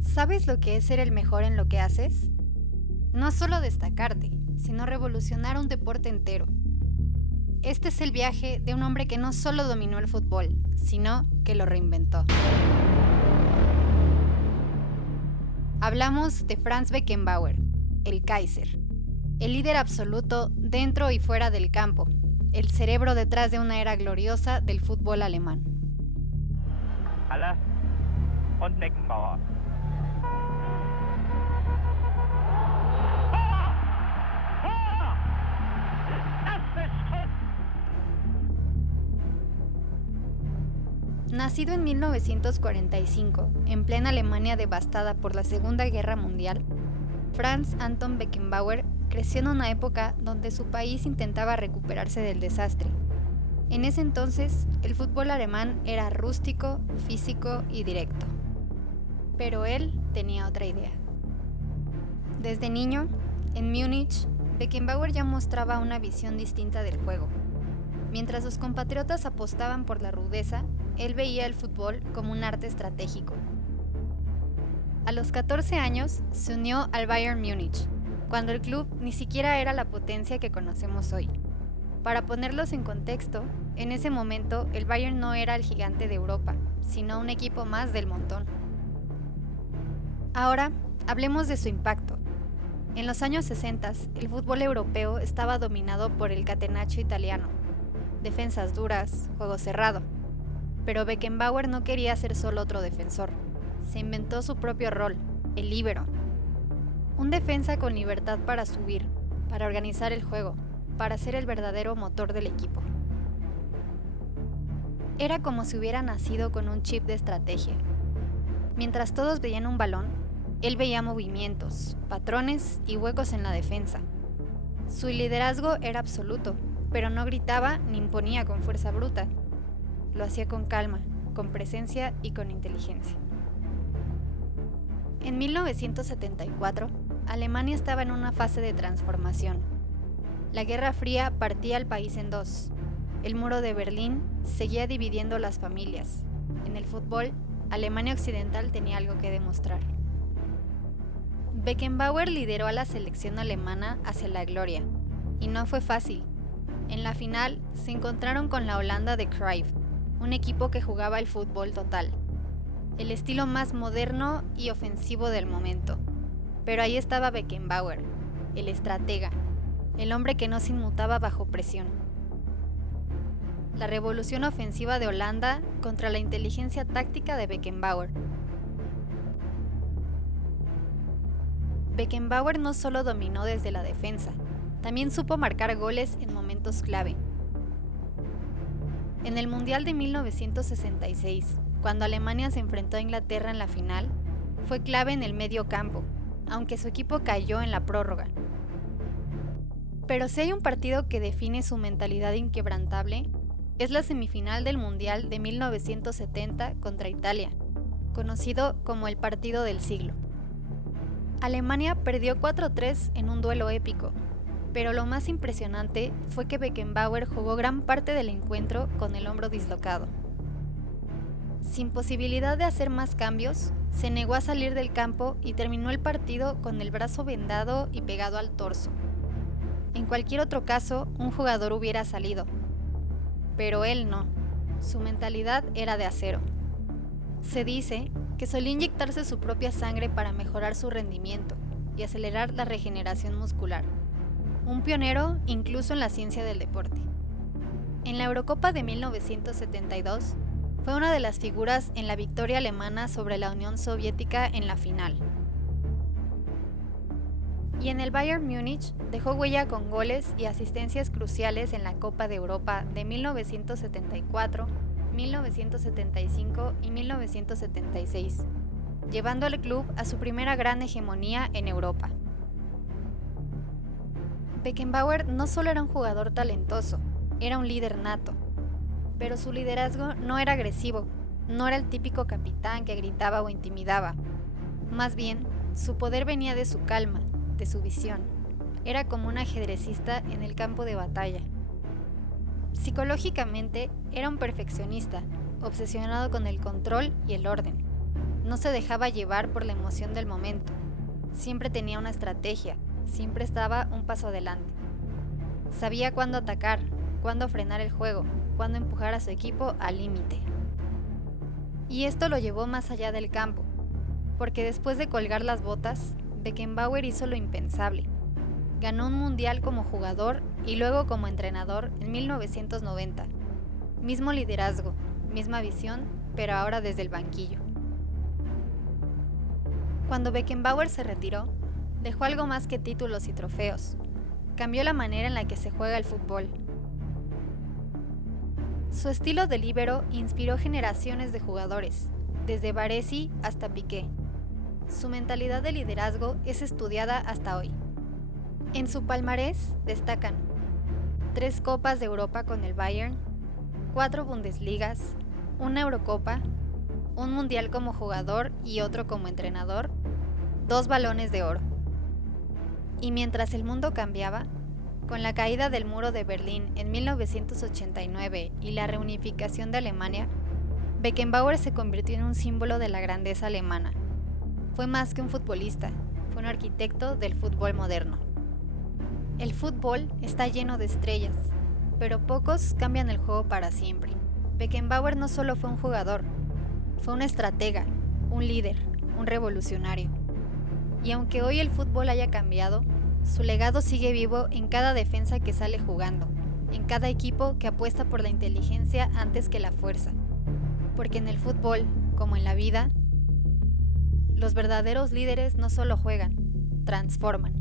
¿Sabes lo que es ser el mejor en lo que haces? No solo destacarte, sino revolucionar un deporte entero. Este es el viaje de un hombre que no solo dominó el fútbol, sino que lo reinventó. Hablamos de Franz Beckenbauer, el Kaiser, el líder absoluto dentro y fuera del campo, el cerebro detrás de una era gloriosa del fútbol alemán. Haller und Beckenbauer. Nacido en 1945, en plena Alemania devastada por la Segunda Guerra Mundial, Franz Anton Beckenbauer creció en una época donde su país intentaba recuperarse del desastre. En ese entonces, el fútbol alemán era rústico, físico y directo. Pero él tenía otra idea. Desde niño, en Múnich, Beckenbauer ya mostraba una visión distinta del juego. Mientras sus compatriotas apostaban por la rudeza, él veía el fútbol como un arte estratégico. A los 14 años se unió al Bayern Múnich, cuando el club ni siquiera era la potencia que conocemos hoy. Para ponerlos en contexto, en ese momento el Bayern no era el gigante de Europa, sino un equipo más del montón. Ahora, hablemos de su impacto. En los años 60, el fútbol europeo estaba dominado por el catenaccio italiano. Defensas duras, juego cerrado. Pero Beckenbauer no quería ser solo otro defensor. Se inventó su propio rol, el líbero. Un defensa con libertad para subir, para organizar el juego, para ser el verdadero motor del equipo. Era como si hubiera nacido con un chip de estrategia. Mientras todos veían un balón, él veía movimientos, patrones y huecos en la defensa. Su liderazgo era absoluto, pero no gritaba ni imponía con fuerza bruta. Lo hacía con calma, con presencia y con inteligencia. En 1974, Alemania estaba en una fase de transformación. La Guerra Fría partía al país en dos. El muro de Berlín seguía dividiendo las familias. En el fútbol, Alemania Occidental tenía algo que demostrar. Beckenbauer lideró a la selección alemana hacia la gloria, y no fue fácil. En la final se encontraron con la Holanda de Cruyff, un equipo que jugaba el fútbol total, el estilo más moderno y ofensivo del momento. Pero ahí estaba Beckenbauer, el estratega, el hombre que no se inmutaba bajo presión. La revolución ofensiva de Holanda contra la inteligencia táctica de Beckenbauer. Beckenbauer no solo dominó desde la defensa, también supo marcar goles en momentos clave. En el Mundial de 1966, cuando Alemania se enfrentó a Inglaterra en la final, fue clave en el medio campo, aunque su equipo cayó en la prórroga. Pero si hay un partido que define su mentalidad inquebrantable, es la semifinal del Mundial de 1970 contra Italia, conocido como el partido del siglo. Alemania perdió 4-3 en un duelo épico, pero lo más impresionante fue que Beckenbauer jugó gran parte del encuentro con el hombro dislocado. Sin posibilidad de hacer más cambios, se negó a salir del campo y terminó el partido con el brazo vendado y pegado al torso. En cualquier otro caso, un jugador hubiera salido, pero él no. Su mentalidad era de acero. Se dice que solía inyectarse su propia sangre para mejorar su rendimiento y acelerar la regeneración muscular. Un pionero incluso en la ciencia del deporte. En la Eurocopa de 1972, fue una de las figuras en la victoria alemana sobre la Unión Soviética en la final. Y en el Bayern Múnich dejó huella con goles y asistencias cruciales en la Copa de Europa de 1974, 1975 y 1976, llevando al club a su primera gran hegemonía en Europa. Beckenbauer no solo era un jugador talentoso, era un líder nato. Pero su liderazgo no era agresivo, no era el típico capitán que gritaba o intimidaba. Más bien, su poder venía de su calma, de su visión. Era como un ajedrecista en el campo de batalla. Psicológicamente, era un perfeccionista, obsesionado con el control y el orden. No se dejaba llevar por la emoción del momento. Siempre tenía una estrategia, siempre estaba un paso adelante. Sabía cuándo atacar, cuándo frenar el juego, cuándo empujar a su equipo al límite. Y esto lo llevó más allá del campo, porque después de colgar las botas, Beckenbauer hizo lo impensable. Ganó un mundial como jugador y luego como entrenador en 1990. Mismo liderazgo, misma visión, pero ahora desde el banquillo. Cuando Beckenbauer se retiró, dejó algo más que títulos y trofeos. Cambió la manera en la que se juega el fútbol. Su estilo de líbero inspiró generaciones de jugadores, desde Baresi hasta Piqué. Su mentalidad de liderazgo es estudiada hasta hoy. En su palmarés destacan 3 Copas de Europa con el Bayern, 4 Bundesligas, 1 Eurocopa, un Mundial como jugador y otro como entrenador, 2 Balones de Oro. Y mientras el mundo cambiaba, con la caída del muro de Berlín en 1989 y la reunificación de Alemania, Beckenbauer se convirtió en un símbolo de la grandeza alemana. Fue más que un futbolista, fue un arquitecto del fútbol moderno. El fútbol está lleno de estrellas, pero pocos cambian el juego para siempre. Beckenbauer no solo fue un jugador, fue un estratega, un líder, un revolucionario. Y aunque hoy el fútbol haya cambiado, su legado sigue vivo en cada defensa que sale jugando, en cada equipo que apuesta por la inteligencia antes que la fuerza. Porque en el fútbol, como en la vida, los verdaderos líderes no solo juegan, transforman.